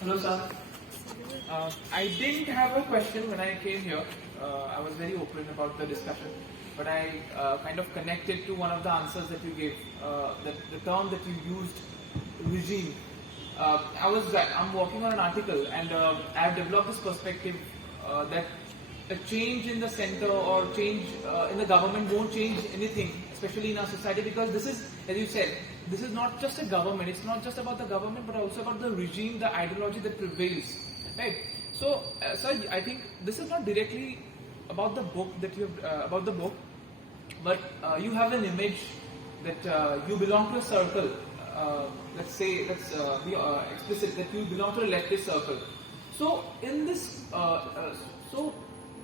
Hello, sir. I didn't have a question when I came here. I was very open about the discussion, but I kind of connected to one of the answers that you gave. The term that you used, regime. I'm working on an article, and I have developed this perspective that a change in the center or change in the government won't change anything, especially in our society, because this is, as you said, this is not just a government. It's not just about the government, but also about the regime, the ideology that prevails, right? So, sir, I think this is not directly about the book that you have about the book, but you have an image that you belong to a circle. Let's be explicit that you belong to a leftist circle. So, in this,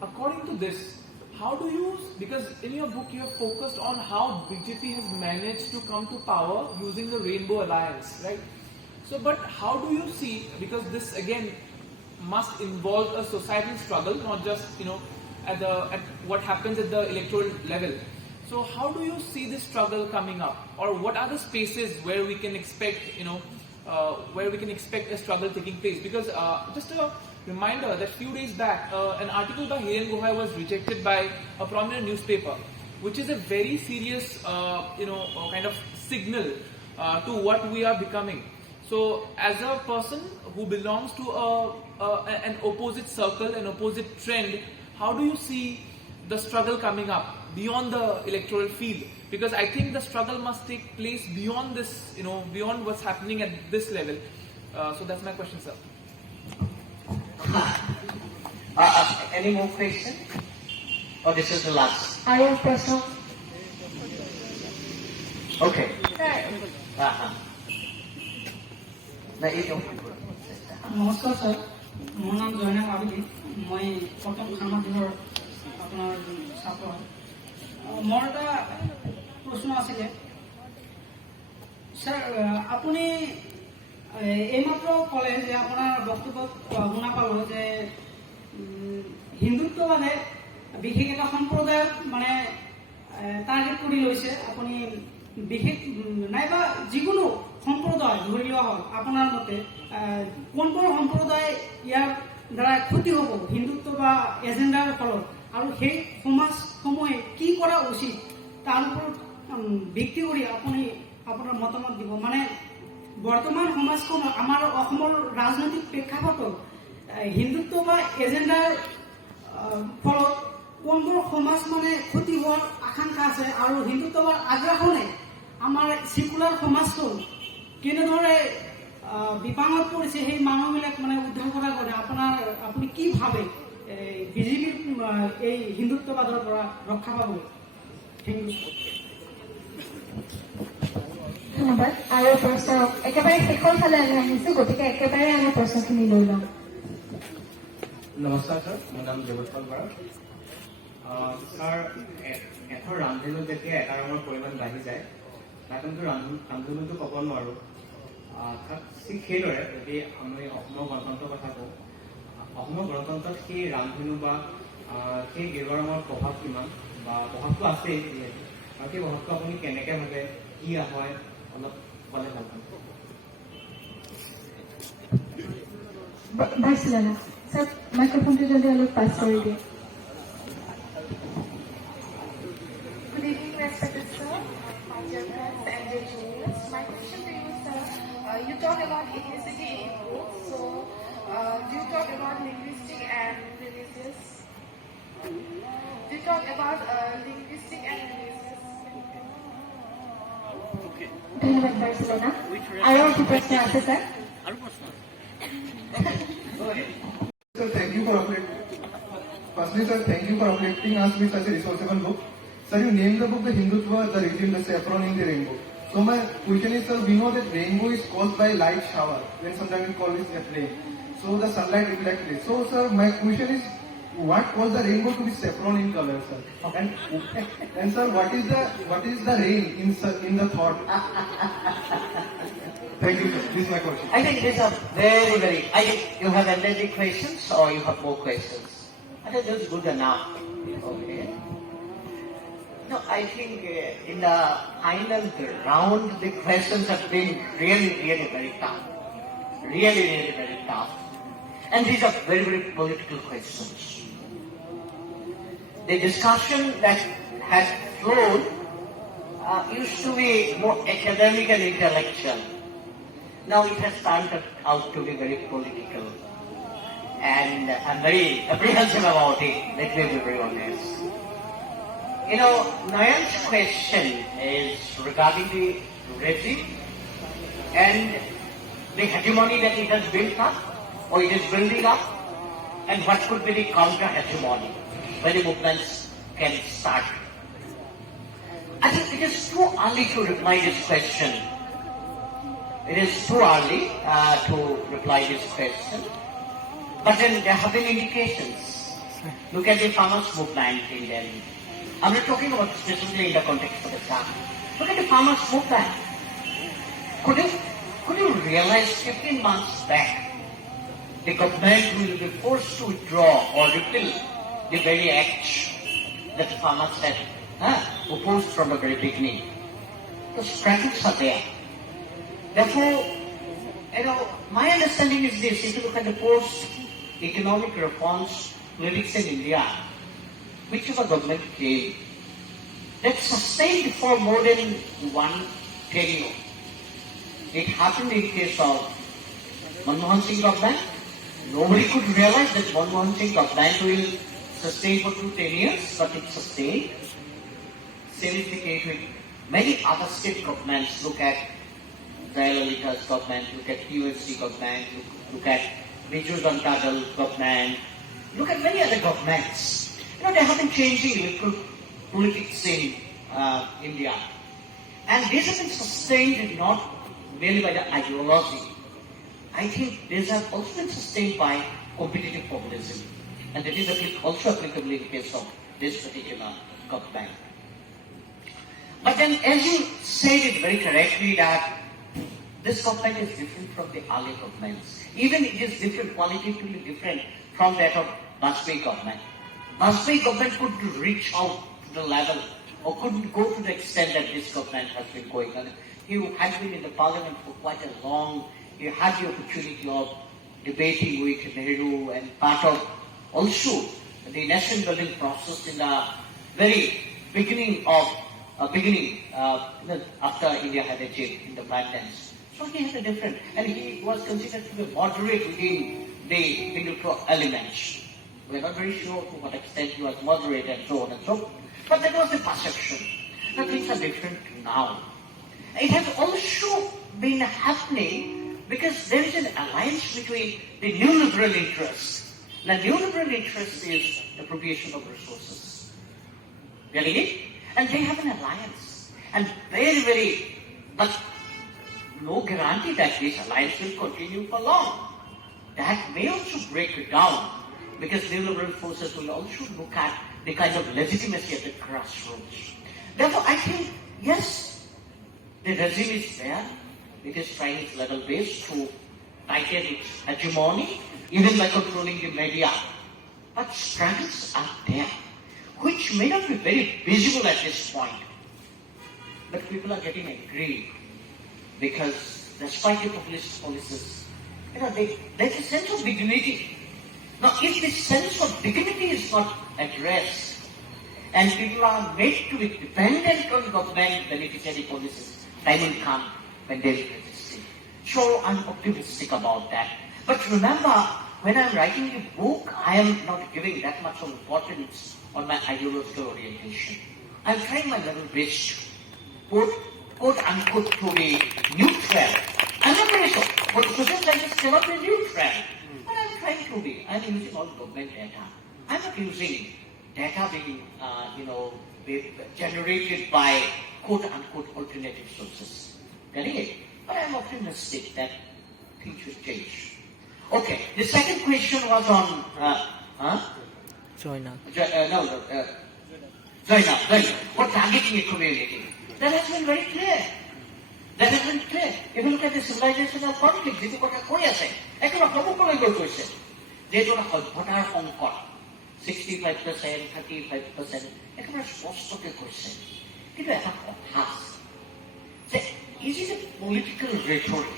according to this, how do you, because in your book you have focused on how BJP has managed to come to power using the Rainbow Alliance, right? So, but how do you see, because this again must involve a societal struggle, not just, at what happens at the electoral level. So, how do you see this struggle coming up, or what are the spaces where we can expect, a struggle taking place? Because just a reminder that few days back, an article by Hiren Gohai was rejected by a prominent newspaper, which is a very serious, kind of signal to what we are becoming. So, as a person who belongs to an opposite circle, an opposite trend, how do you see the struggle coming up beyond the electoral field? Because I think the struggle must take place beyond this, beyond what's happening at this level. So that's my question, sir. Any more questions? Or this is the last? I have a question. Okay. নমস্কাৰ sir, মোৰ নাম জয়নাল আবেদী। মই প্ৰথম খানাপুৰৰ আপোনাৰ ছাত্ৰ হয়। মোৰ এটা প্ৰশ্ন আছিলে ছাৰ, আপুনি এইমাত্ৰ ক'লে যে আপোনাৰ বক্তব্যত শুনা পালোঁ যে হিন্দুত্ববাদে বিশেষ এটা সম্প্ৰদায়ক মানে টাৰ্গেট কৰি লৈছে। আপুনি বিশেষ নাইবা যিকোনো সম্প্ৰদায় ধৰি লোৱা হ'ল, আপোনাৰ মতে কোনবোৰ সম্প্ৰদায় ইয়াৰ দ্বাৰা ক্ষতি হ'ব হিন্দুত্ব বা এজেণ্ডাৰ ফলত, আৰু সেই সমাজসমূহে কি কৰা উচিত তাৰ ওপৰত ভিত্তি কৰি আপুনি আপোনাৰ মতামত দিব। মানে বৰ্তমান সমাজখন আমাৰ অসমৰ ৰাজনৈতিক প্ৰেক্ষাপটত হিন্দুত্ব বা এজেণ্ডাৰ ফলত কোনবোৰ সমাজ মানে ক্ষতি হোৱাৰ আশংকা আছে, আৰু হিন্দুত্বৰ আগ্ৰাসনে আমাৰ ছিকুলাৰ সমাজখন কেনেদৰে বিপাঙত পৰিছে সেই মানুহবিলাক মানে উদ্ধাৰ কৰাৰ কাৰণে আপুনি কি ভাবে বিজেপিৰ এই হিন্দুত্ববাদৰ পৰা ৰক্ষা পাব? ধন্যবাদ। আৰু প্ৰশ্ন একেবাৰে শেষৰ ফালে আমি আহিছো, গতিকে একেবাৰে আমি প্ৰশ্নখিনি লৈ ল'ম। নমস্কাৰ ছাৰ, মোৰ নাম দেৱৎপল বৰা। ছাৰ, এঠৰ ৰামধেনুত যেতিয়া এটা ৰঙৰ পৰিমাণ বাঢ়ি যায়, তাক কিন্তু ৰামধেনুটো ক'ব নোৱাৰোঁ। ঠিক সেইদৰে যদি আমি অসমৰ গণতন্ত্ৰৰ কথা কওঁ, অসমৰ গণতন্ত্ৰত সেই ৰামধেনু বা সেই গেৰুৱা ৰঙৰ প্ৰভাৱ কিমান, বা প্ৰভাৱটো আছেই যিহেতু, আৰু সেই প্ৰভাৱটো আপুনি কেনেকৈ ভাবে, কি হয়, অলপ ক'লে ভাল পাম। ভাইছিলানা স্যার, মাইক্রোফোনটা যদি অলপ পাস করে দিয়ে। Good evening, respected sir, my dear friends and dear juniors. My question to you, sir, you talk about ethnicity in books, so do you talk about linguistic and religious? Do you talk about linguistic and religious? ধন্যবাদ ভাইছিলানা। আৰু একটি প্ৰশ্ন আছে sir. Sir, thank you for uplifting us with such a resourceable book. Sir, you named the book the Hindutva, the regime, the saffron in the rainbow. So my question is, sir, we know that rainbow is caused by light shower, when sometimes we call it rain. So the sunlight reflects it. So sir, my question is, what caused the rainbow to be saffron in color, sir? And sir, what is the rain in the thought? Thank you, sir. This is my question. I think these are very, I think you have ended questions or you have more questions? I think that's good enough. Okay. No, I think in the final round, the questions have been really very tough. really very tough. And these are very, very political questions. The discussion that had flowed used to be more academic and intellectual. Now it has turned out to be very political. And I'm very apprehensive about it, let me be very honest. You know, Nayan's question is regarding the regime and the hegemony that it has built up, or it is building up, and what could be the counter-hegemony when the movements can start. I think it is too early to reply this question. It is too early to reply this question. But then there have been indications. Look at the farmers' movement in Delhi. I'm not talking about specifically in the context of the Assam. Look at the farmers' movement. Could you realize 15 months back, the government will be forced to withdraw or repeal the very act that the farmers had opposed from the very beginning. The struggles are there. Therefore, you know, my understanding is this: if you look at the post-economic reforms politics in India, whichever government came, that sustained for more than one tenure. It happened in case of Manmohan Singh government. Nobody could realize that Manmohan Singh government will sustain for 2 tenures, but it sustained. Same is the case with many other state governments. Look at Jayalalitha's government, look at UNC government, look at Biju Janata Dal government, look at many other governments. You know, they have been changing politics in India. And this has been sustained not merely by the ideology. I think these have also been sustained by competitive populism. And that is also applicable in the case of this particular government. But then, as you said it very correctly, that this government is different from the early governments. Even it is different, qualitatively different from that of Vajpayee government. Vajpayee government couldn't reach out to the level or couldn't go to the extent that this government has been going on. He had been in the parliament for quite a long, he had the opportunity of debating with Nehru and part of also the nation building process in the very beginning of after India had achieved independence. So he had a different, and he was considered to be moderate within the Hindutva elements. We're not very sure to what extent he was moderate and so on and so forth. But that was the perception. Now things are different now. It has also been happening because there is an alliance between the neoliberal interests. The neoliberal interest is appropriation of resources. Getting it? And they have an alliance. And very, but no guarantee that this alliance will continue for long. That may also break down because neoliberal forces will also look at the kind of legitimacy at the grassroots. Therefore, I think, yes, the regime is there. It is trying its level best to tighten its hegemony, even by controlling the media. But struggles are there, which may not be very visible at this point. But people are getting angry because despite the populist policies, there's a sense of dignity. Now, if this sense of dignity is not addressed, and people are made to be dependent on government beneficiary policies, time will come when they will resist it. So I'm optimistic about that. But remember, when I'm writing the book, I am not giving that much of importance on my ideological orientation. I'm trying my level best, quote unquote, to be neutral. I'm not very sure, but social scientists cannot be neutral. But I'm trying to be. I'm using all government data. I'm not using data being, generated by quote unquote alternative sources. Getting it? But I'm optimistic that things should change. Okay, the second question was on Zainab. What targeting a community? That has been very clear. If you look at the civilizational conflict, this is what I say. I cannot go to it. They don't have what are Hong 65%, 35%. একেবারে স্পষ্টকে করছে কিন্তু একটা কথা আছে যে is it a political rhetoric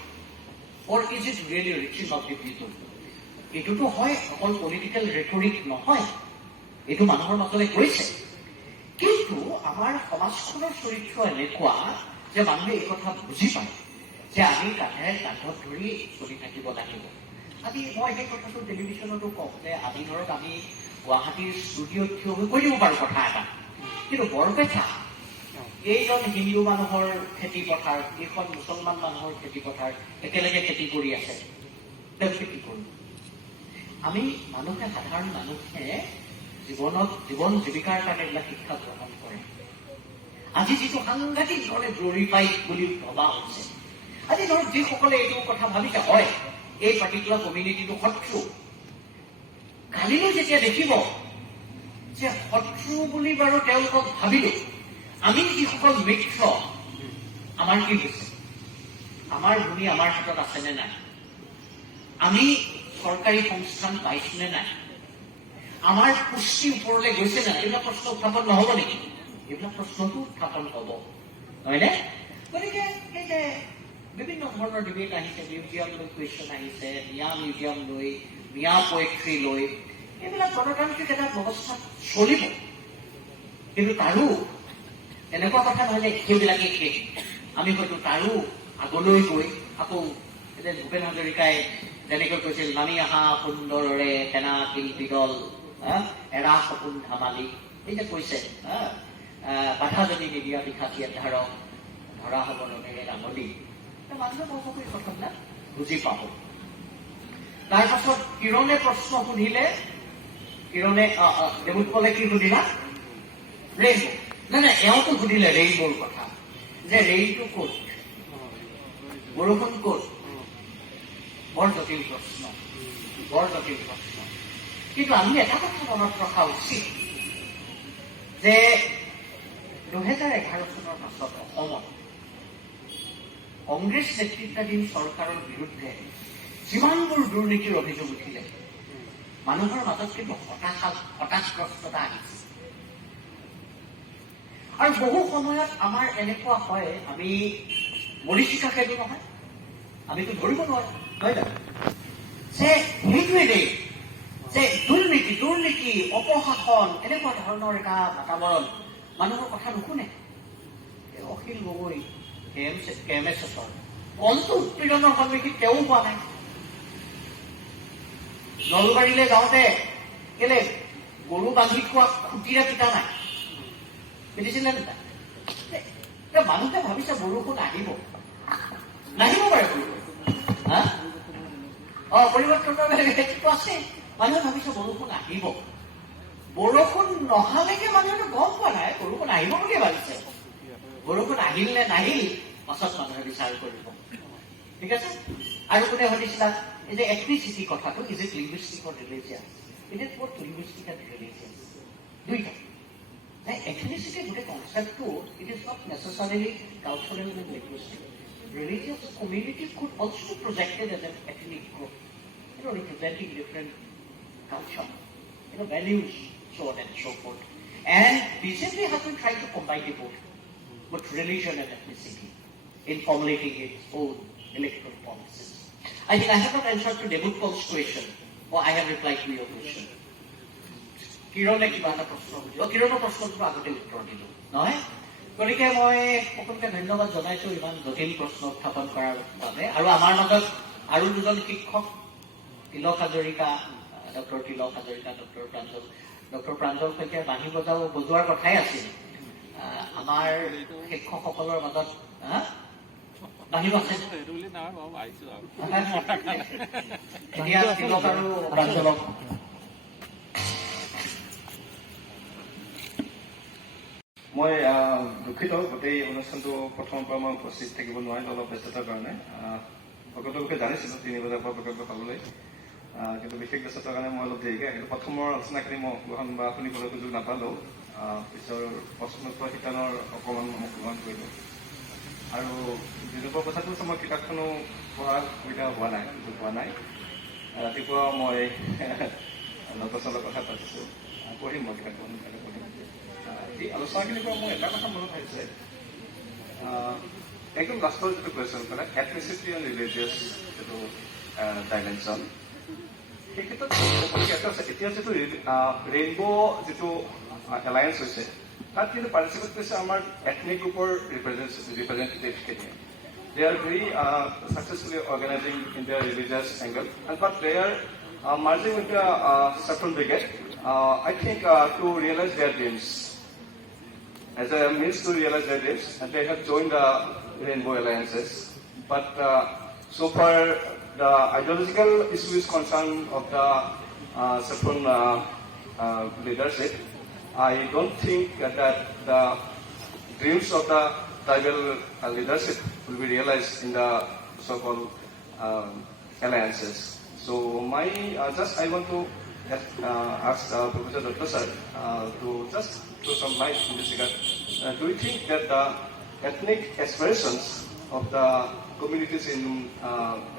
or is it really reaching out the people? এইটোতো হয় অকল পলিটিকেল ৰেটৰিক নহয়, এইটো মানুহৰ মাজলৈ গৈছে। কিন্তু আমাৰ সমাজখনৰ চৰিত্ৰ এনেকুৱা যে মানুহে এই কথা বুজি পায় যে আমি কান্ধে কান্ধত ধৰি চলি থাকিব লাগিব। আজি মই সেই কথাটো টেলিভিশ্যনতো কওঁ যে আমি ধৰক আমি গুৱাহাটীৰ ষ্টুডিঅ'ত থিয় হৈ কৈ দিব পাৰোঁ কথা এটা, কিন্তু বৰপেটা এইজন হিন্দু মানুহৰ খেতি পথাৰ, এইখন মুছলমান মানুহৰ খেতি পথাৰ একেলগে খেতি কৰি আছে, তেওঁলোকে কি কৰিব? আমি মানুহে, সাধাৰণ মানুহে জীৱন জীৱিকাৰ কাৰণে এইবিলাক শিক্ষা গ্ৰহণ কৰে। আজি যিটো সাংঘাতিক ধৰণে গ্লৰিফাইড বুলি ভবা হৈছে, আজি ধৰক যিসকলে এইটো কথা ভাবিছে হয় এই পাৰ্টিকুলাৰ কমিউনিটিটো শত্ৰু, কালিলৈ যেতিয়া দেখিব যে শত্ৰু বুলি বাৰু তেওঁলোকক ভাবিলো, আমি যিসকল মিত্ৰ, আমাৰ কি হৈছে? আমাৰ ভূমি আমাৰ হাতত আছেনে নাই? আমি চৰকাৰী সংস্থান পাইছোনে নাই? আমাৰ পুষ্টি ওপৰলৈ গৈছে নাই? এইবিলাক প্ৰশ্ন উত্থাপন নহব নেকি? এইবিলাক প্ৰশ্নটো উত্থাপন হব, নহয়নে? গতিকে এই যে বিভিন্ন ধৰণৰ ডিবেট আহিছে, মিউজিয়াম লৈ কুৱেশ্যন আহিছে, মিয়া মিউজিয়াম লৈ, মিয়া পয়েট্ৰি লৈ, এইবিলাক গণতান্ত্ৰিক এটা ব্যৱস্থাত চলিব। কিন্তু তাৰো এনেকুৱা কথা নহয় যে সেইবিলাকে শেষ। আমি হয়তো তাৰো আগলৈ গৈ আকৌ ভূপেন হাজৰিকাই যেনেকৈ কৈছিল, নামি আহা সুন্দৰৰে সেনা শিল্পী দল, এৰা সপোন ধেমালি, এই যে কৈছে বাধা যদি নিদিয়া বিখাতীয়ে ধাৰক, ধৰা হব নদীৰে ডাঙলি, মানুহে বৰকৈ কথাবিলাক বুজি পাব। তাৰ পাছত কিৰণে প্ৰশ্ন সুধিলে, কিৰণে দেৱুৎপলে কি সুধিলা? ৰেইনবো। নাই নাই, এওঁতো সুধিলে ৰেইনবোৰ কথা, যে ৰেইনটো ক'ত, বৰষুণ ক'ত? বৰ জটিল প্ৰশ্ন, বৰ জটিল প্ৰশ্ন। কিন্তু আমি এটা কথা মনত ৰখা উচিত যে 2011 চনৰ পাছত অসমত কংগ্ৰেছ নেতৃত্বাধীন চৰকাৰৰ বিৰুদ্ধে যিমানবোৰ দুৰ্নীতিৰ অভিযোগ উঠিলে, মানুহৰ মাজত কিন্তু হতাশগ্ৰস্ততা আহিছে। আৰু বহু সময়ত আমাৰ এনেকুৱা হয়, আমি মৰিচিকা খেলো নহয়, আমিতো ধৰিব নোৱাৰো, নহয় জানো? যে সেইটোৱে দেই যে দুৰ্নীতি, অপশাসন, এনেকুৱা ধৰণৰ এটা বাতাবৰণ, মানুহৰ কথা নুশুনে। অখিল গগৈ KMSৰ কলটো উৎপীড়নৰ সন্মুখীন তেওঁ হোৱা নাই। নলবাৰীলৈ যাওঁতে কেলে গৰু বান্ধি খোৱা খুটিৰে পিতা নাই, পিটিছিলে নে? মানুহে ভাবিছে বৰষুণ আহিব, নাহিব পাৰে বৰষুণ। পৰিৱৰ্তনৰ হেতুটো আছে, মানুহে ভাবিছে বৰষুণ আহিব। বৰষুণ নহালৈকে মানুহে গম পোৱা নাই বৰষুণ আহিব বুলিয়ে ভাবিছে। বৰষুণ আহিল নে নাহিল পাছত মানুহে বিচাৰ কৰিব, ঠিক আছে? আৰু কোনে ভাবিছিলা এই যে এথনিচিটি কথাটো, is it linguistic or religious? It is both linguistic and religious, দুইটা। Ethnicity is a concept too. It is not necessarily cultural and linguistic. Religious communities could also be projected as an ethnic group, representing different culture, values, so on and so forth. And BJP has been trying to combine the both, with religion and ethnicity, in formulating its own electoral policies. I think I have not answered to David Paul's question, or I have replied to your question. কিৰণে কিবা এটা প্ৰশ্ন সুধিব, কিৰণৰ প্ৰশ্নটো আগতে উত্তৰ দিলো নহয়। গতিকে মই সকলোকে ধন্যবাদ জনাইছো ইমান জটিল প্ৰশ্ন উত্থাপন কৰাৰ বাবে। আৰু আমাৰ মাজত আৰু দুজন শিক্ষক, তিলক হাজৰিকা, ডক্টৰ তিলক হাজৰিকা, ডক্টৰ প্ৰাঞ্জল শইকীয়াৰ বাঁহী বজোৱাৰ কথাই আছিল। আমাৰ শিক্ষকসকলৰ মাজত বাঁহী আছে এতিয়া তিলক আৰু প্ৰাঞ্জলক মই দুখিত, গোটেই অনুষ্ঠানটো প্ৰথমৰ পৰা মই উপস্থিত থাকিব নোৱাৰিলো অলপ ব্যস্ততাৰ কাৰণে। সকলোকে জানিছিলো 3 বজাৰ পৰা প্ৰকল্প পাবলৈ, কিন্তু বিশেষ ব্যস্ততাৰ কাৰণে মই অলপ দেৰিকৈ আহিলো। প্ৰথমৰ আলোচনাখিনি মই অংশগ্ৰহণ বা শুনিবলৈ সুযোগ নাপালো, পিছৰ প্ৰশ্নোত্তৰ শিতানৰ অকণমান অংশগ্ৰহণ কৰিলো। আৰু যিবোৰ কথাটো হৈছে মই কিতাপখনো পঢ়াৰ সুবিধা হোৱা নাই। ৰাতিপুৱা মই নতচলৰ কথা পাতিছো, পঢ়িম মই কিতাপখন পঢ়িম। এই আলোচনাখিনিৰ পৰা মোৰ এটা কথা মনত আহিছে, একদম লাষ্টৰ যিটো কুৱেশ্যন মানে এথনিচিটি এণ্ড ৰিলিজিয়াছ যিটো ডাইমেনশ্যন, সেই ক্ষেত্ৰত এতিয়া যিটো ৰেইনবো যিটো এলায়েন্স হৈছে তাত কিন্তু পাৰ্টিচিপেট কৰিছে আমাৰ এথনিক গ্ৰুপৰ ৰিপ্ৰেজেণ্টেটিভখিনিয়ে। They are very successfully organizing in their religious angle, but they are merging with the Saffron Brigade, I think, to realize their dreams. As a means to realize their dreams, and they have joined the Rainbow Alliances. But so far, the ideological issue is concern of the Saffron leadership. I don't think that the dreams of the tribal leadership will be realized in the so-called alliances. So I want to ask Professor Dr. Sir to just throw some light in this regard. Do you think that the ethnic aspirations of the communities in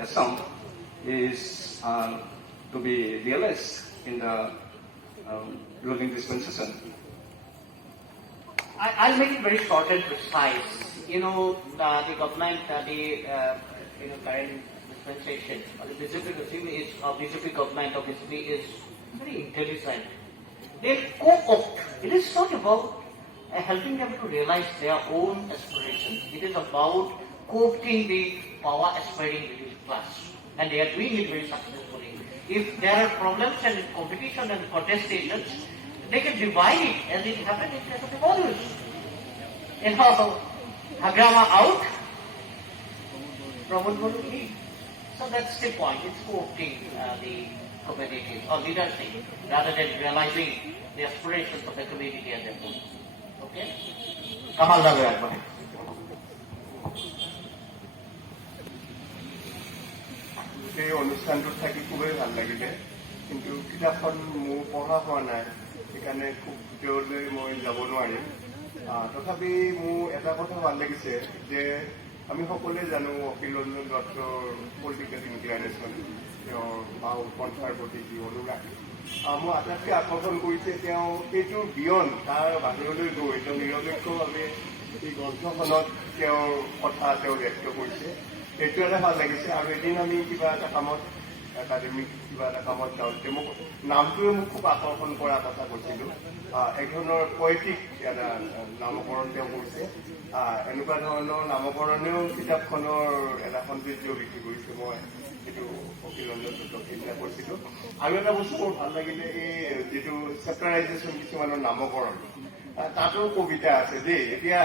Assam is to be realized in the ruling dispensation? I'll make it very short and precise. The government, current dispensation, or the BJP regime is, or BJP government obviously is very intelligent. They'll co-opt. It is not about helping them to realize their own aspirations. It is about co-opting the power aspiring middle class. And they are doing it very successfully. If there are problems and competition and contestations, they can divide it as it happened in case of the models. Hagrama out, Pramod Guru lead. So that's the point. It's co-opting the communities or leadership rather than realizing the aspirations of the community as a whole. Okay? Kamal Dagar. এই অনুষ্ঠানটোত থাকি খুবেই ভাল লাগিলে, কিন্তু কিতাপখন মোৰ পঢ়া হোৱা নাই, সেইকাৰণে খুব ভিতৰলৈ মই যাব নোৱাৰিম। তথাপি মোৰ এটা কথা ভাল লাগিছে যে আমি সকলোৱে জানো অখিল ৰঞ্জন দত্তৰ পলিটিকেল ইনক্লাইনেশ্যন, তেওঁৰ বাওপন্থাৰ প্ৰতি যি অনুৰাগ। মোৰ আটাইতকৈ আকৰ্ষণ কৰিছে তেওঁ এইটোৰ বিয়ন, তাৰ বাহিৰলৈ গৈ তেওঁ নিৰপেক্ষভাৱে এই গ্ৰন্থখনত তেওঁৰ কথা তেওঁ ব্যক্ত কৰিছে। সেইটো এটা ভাল লাগিছে। আৰু এদিন আমি কিবা এটা কামত একাডেমিক কিবা এটা কামত যাওঁতে মোক নামটোৱে মোক খুব আকৰ্ষণ কৰাৰ কথা কৈছিলোঁ। এক ধৰণৰ পয়েটিক এটা নামকৰণ তেওঁ কৰিছে। এনেকুৱা ধৰণৰ নামকৰণেও কিতাপখনৰ এটা সৌন্দৰ্য বৃদ্ধি কৰিছে। মই এইটো অখিল ৰঞ্জন দত্তক চিন্তা কৰিছিলোঁ। আৰু এটা বস্তু মোৰ ভাল লাগিলে, এই যিটো চেপ্টাৰাইজেশ্যন কিছুমানৰ নামকৰণ, তাতো কবিতা আছে দেই। এতিয়া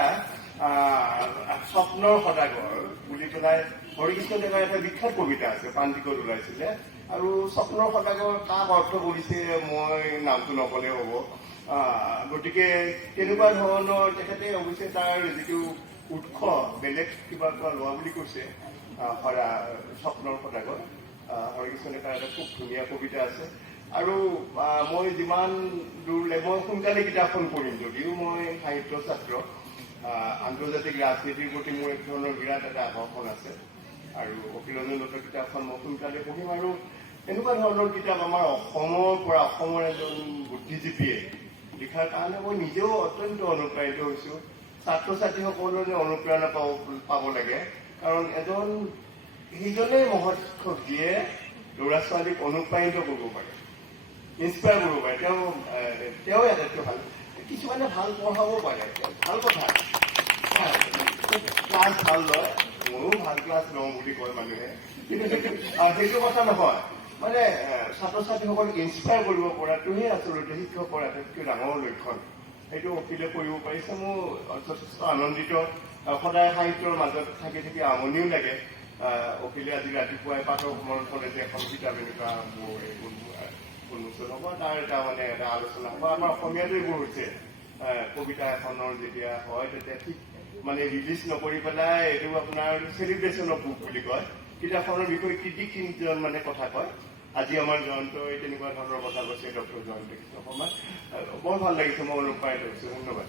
স্বপ্নৰ সদাগৰ বুলি পেলাই হৰিকৃষ্ণ ডেকাৰ এটা বিখ্যাত কবিতা আছে, প্ৰান্তিকত ওলাইছিলে। আৰু স্বপ্নৰ সদাগৰ কাক অৰ্থ কৰিছে মই নামটো নকলে হ'ব। গতিকে তেনেকুৱা ধৰণৰ তেখেতে অৱশ্যে তাৰ যিটো উৎস বেলেগ কিবা লোৱা বুলি কৈছে। স্বপ্নৰ সদাগৰ হৰিকৃষ্ণ ডেকাৰ এটা খুব ধুনীয়া কবিতা আছে। আৰু মই যিমান দূৰ মই সোনকালে কিতাপখন পঢ়িম, যদিও মই সাহিত্য ছাত্ৰ। আন্তৰ্জাতিক ৰাজনীতিৰ প্ৰতি মোৰ এক ধৰণৰ বিৰাট এটা আকৰ্ষণ আছে। আৰু অখিল ৰঞ্জন দত্তৰ কিতাপখন মই সোনকালে পঢ়িম। আৰু এনেকুৱা ধৰণৰ কিতাপ আমাৰ অসমৰ পৰা, অসমৰ এজন বুদ্ধিজীৱীয়ে লিখাৰ কাৰণে মই নিজেও অত্যন্ত অনুপ্ৰাণিত হৈছোঁ। ছাত্ৰ ছাত্ৰীসকললৈ অনুপ্ৰেৰণা পাব লাগে, কাৰণ সেইজনে মহৎ শিক্ষক যিয়ে ল'ৰা ছোৱালীক অনুপ্ৰাণিত কৰিব পাৰে, ইনস্পায়াৰ কৰিব পাৰে। তেওঁ আটাইতকৈ ভাল। কিছুমানে ভাল পঢ়াব পাৰে, ভাল কথা, ক্লাছ ভাল লয়, ময়ো ভাল ক্লাছ লওঁ বুলি কয় মানুহে, কিন্তু সেইটো কথা নহয়। মানে ছাত্ৰ ছাত্ৰীসকলক ইনস্পায়াৰ কৰিব পৰাটোহে আচলতে শিক্ষকৰ আটাইতকৈ ডাঙৰ লক্ষণ। সেইটো অখিলে কৰিব পাৰিছে। মোৰ যথেষ্ট আনন্দিত। সদায় সাহিত্যৰ মাজত থাকি থাকি আমনিও লাগে। অখিলে আজি ৰাতিপুৱাই পাঠক ভ্ৰমণ কৰে যে এখন কিতাপ এনেকুৱা উন্মোচন হ'ব, তাৰ এটা আলোচনা হ'ব। আমাৰ অসমীয়াতো এইবোৰ হৈছে কবিতা এখনৰ যেতিয়া হয় তেতিয়া ঠিক ৰিলিজ নকৰি পেলাই এইটো আপোনাৰ চেলিব্ৰেশ্যন অফ বুক বুলি কয়। কিতাপখনৰ বিষয়ে কৃতিকজন কথা কয়। আজি আমাৰ জয়ন্তই তেনেকুৱা ধৰণৰ কথা কৈছে, ডক্টৰ জয়ন্ত কৃষ্ণ শৰ্মা। বৰ ভাল লাগিছে, মই অনুপ্ৰাণিত হৈছোঁ। ধন্যবাদ।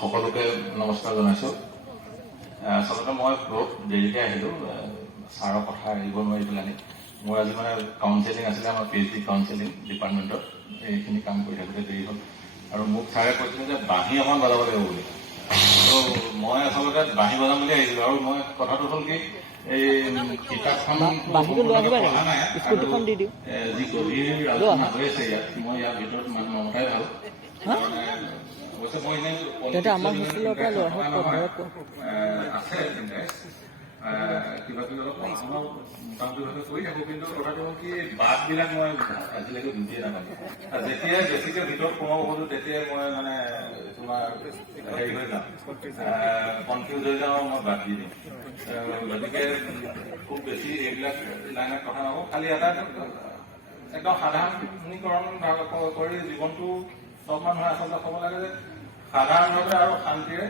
সকলোকে নমস্কাৰ জনাইছোঁ। আচলতে মই বহুত দেৰিকৈ আহিলোঁ, ছাৰৰ কথা এৰিব নোৱাৰি পেলাই মোৰ আজি মানে কাউন্সেলিং আছিলে আমাৰ PhD কাউন্সেলিং ডিপাৰ্টমেণ্টত এইখিনি কাম কৰি থাকোঁতে দেৰি হ'ল আৰু মোক ছাৰে কৈছিলে যে বাঁহী অকণ বজাব লাগিব বুলি ত' মই আচলতে বাঁহী বজাম বুলি আহিছিলোঁ আৰু মই কথাটো হ'ল কি এই কিতাপখন পঢ়া নাই যি গভীৰ আলোচনা হৈ আছে ইয়াত মই ইয়াৰ ভিতৰত মানুহ নমতাই ভাল অৱশ্যে মই এনেই আছে কিবা কিবি অলপ পঢ়া শুনা মোটামুটিভাৱে কৰি থাকোঁ কিন্তু কথাটো হ'ল কি বাটবিলাক মই আজিলৈকে বুজিয়ে নাপালোঁ যেতিয়াই বেছিকৈ ভিতৰত সোমাব খোজোঁ তেতিয়াই মই মানে তোমাৰ হেৰি হৈ যাওঁ কনফিউজ হৈ যাওঁ মই বাদ দি দিওঁ গতিকে খুব বেছি এইবিলাক লাইনত কথা নকওঁ খালি এটা একদম সাধাৰণীকৰণ কৰি জীৱনটো চব মানুহে আচলতে ক'ব লাগে যে সাধাৰণভাৱে আৰু শান্তিৰে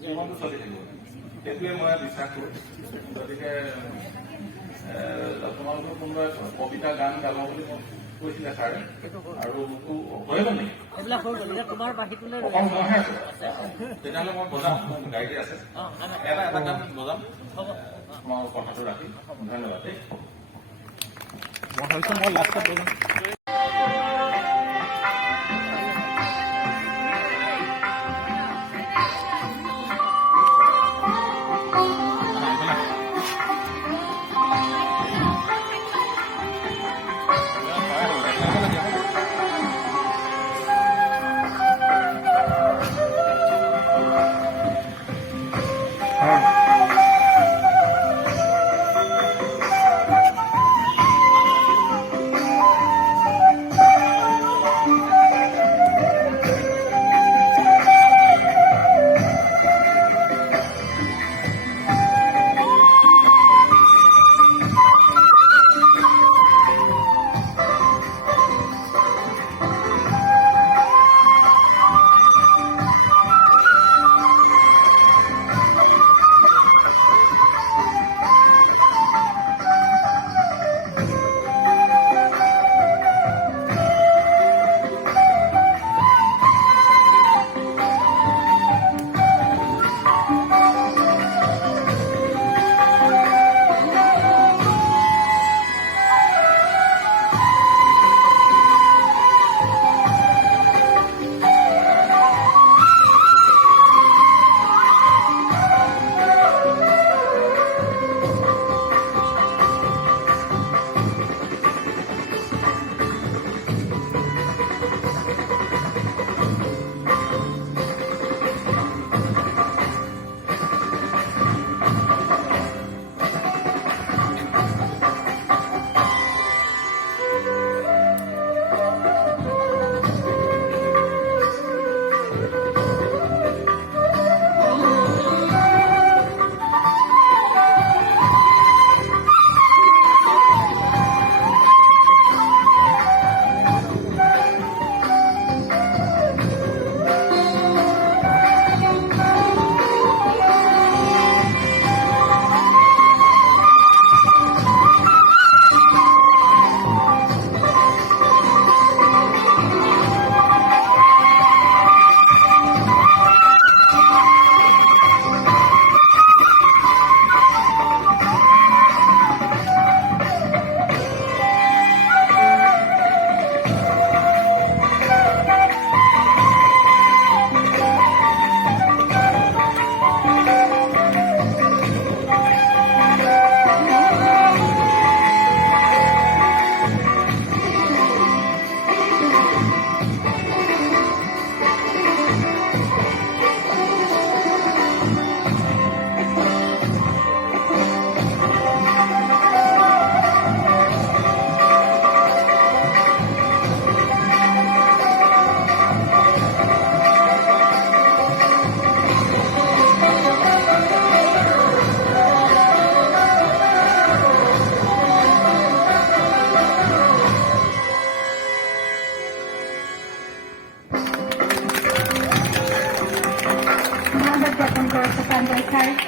জীৱনটো চলি থাকিব সেইটোৱে মই বিশ্বাস কৰোঁ গতিকে তোমালোকৰ কোনোবা কবিতা গান গাব বুলি মোক কৈছিলে ছাৰে আৰু মোকো হৈ গ'ল নেকি অকণ মইহে আছো তেতিয়াহ'লে মই বজাম গাড়ীতে আছে এটা গান বজাম তোমাৰ কথাটো ৰাখি ধন্যবাদ দেই মই ভাবিছোঁ মই লাষ্টত বজাম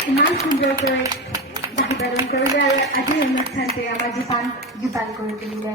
ইমান সুন্দৰকৈ বাহিৰণ কৰিলে আৰু আজিৰ অনুষ্ঠানটোৱে আমাৰ জীপান কৰি তুলিলে